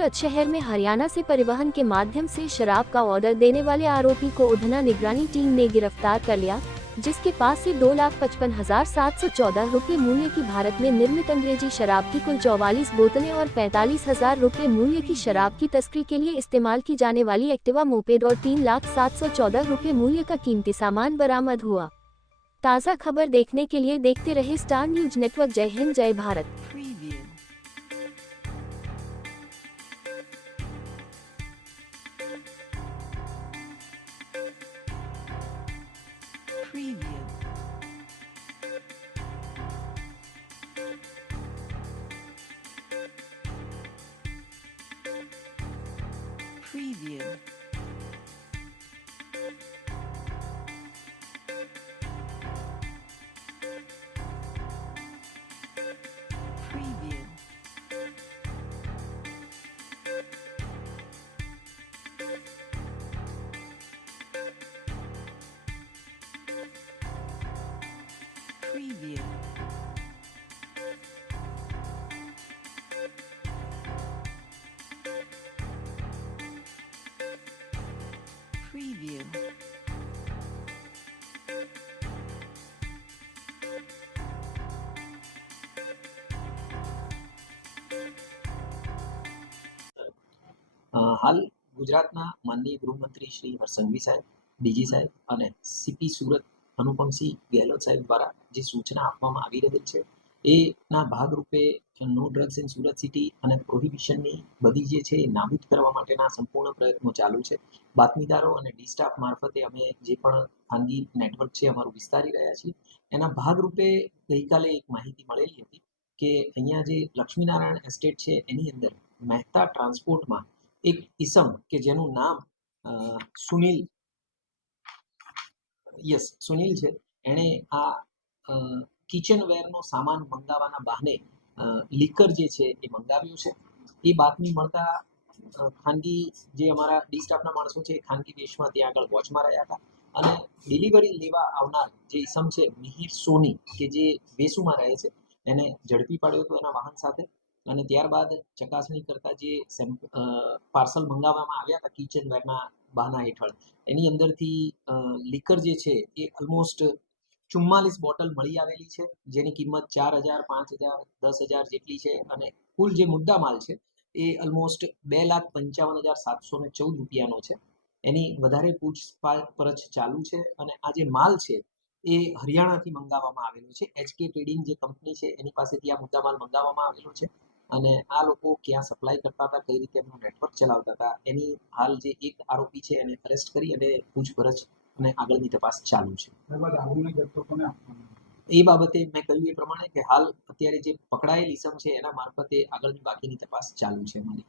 सूरत शहर में हरियाणा से परिवहन के माध्यम से शराब का ऑर्डर देने वाले आरोपी को उधना निगरानी टीम ने गिरफ्तार कर लिया, जिसके पास से 2,55,714 रुपये मूल्य की भारत में निर्मित अंग्रेजी शराब की कुल 44 बोतलें और 45,000 रुपये मूल्य की शराब की तस्करी के लिए इस्तेमाल की जाने वाली एक्टिवा मोपेड और 3,0714 रुपये मूल्य का कीमती सामान बरामद हुआ। ताज़ा खबर देखने के लिए देखते रहे स्टार न्यूज नेटवर्क। जय हिंद, जय Bharat. Preview. Preview. Preview. Preview. હાલ ગુજરાતના માનનીય ગૃહમંત્રી શ્રી હર્ષ સંઘવી સાહેબ, ડીજી સાહેબ અને સીપી સુરત અનુપમસિંહ ગેહલોત સાહેબ દ્વારા જે સૂચના આપવામાં આવી રહેલ છે એના ભાગરૂપે નો ડ્રગ્સ ઇન સુરત સિટી અને પ્રોહિબિશનની બધી જે છે એ નાબૂદ કરવા માટેના સંપૂર્ણ પ્રયત્નો ચાલુ છે। બાતમીદારો અને ડી સ્ટાફ મારફતે અમે જે પણ ખાનગી નેટવર્ક છે અમારું વિસ્તારી રહ્યા છીએ। એના ભાગરૂપે ગઈકાલે એક માહિતી મળેલી હતી કે અહીંયા જે લક્ષ્મીનારાયણ એસ્ટેટ છે એની અંદર મહેતા ટ્રાન્સપોર્ટમાં એક ઈસમ કે જેનું નામ સુનિલ છે, એણે આ કિચનવેરનો સામાન મંગાવવાના બહાને લીકર જે છે એ મંગાવ્યું છે। એ બાતમી મળતા ખાનગી જે અમારા ડી સ્ટાફના માણસો છે એ ખાનગી દેશમાં ત્યાં આગળ વોચમાં રહ્યા હતા અને ડિલિવરી લેવા આવનાર જે ઈસમ છે મિહિર સોની કે જે વેસુમાં રહે છે એને ઝડપી પાડ્યો હતો એના વાહન સાથે। અને ત્યારબાદ ચકાસણી કરતા જે પાર્સલ મંગાવવામાં આવ્યા હતા કિચનવેરના બહાના હેઠળ એની અંદરથી લીકર જે છે એ ઓલમોસ્ટ 44 બોટલ મળી આવેલી છે, જેની કિંમત 4,000, 5,000, 10,000 જેટલી છે અને કુલ જે મુદ્દા માલ છે એ ઓલમોસ્ટ 2,55,714 રૂપિયાનો છે। એની વધારે પૂછપરછ ચાલુ છે અને આ જે માલ છે એ હરિયાણાથી મંગાવવામાં આવેલો છે। એચકે ટ્રેડિંગ જે કંપની છે એની પાસેથી આ મુદ્દામાલ મંગાવવામાં આવેલો છે અને આ લોકો ક્યાં સપ્લાય કરતા હતા, કઈ રીતે એમનું નેટવર્ક ચલાવતા હતા, એની હાલ જે એક આરોપી છે એને અરેસ્ટ કરી અને પૂછપરછ અને આગળની તપાસ ચાલુ છે। એ બાબતે મેં કહ્યું એ પ્રમાણે કે હાલ અત્યારે જે પકડાયેલ ઈસમ છે એના મારફતે આગળની બાકીની તપાસ ચાલુ છે અમારી।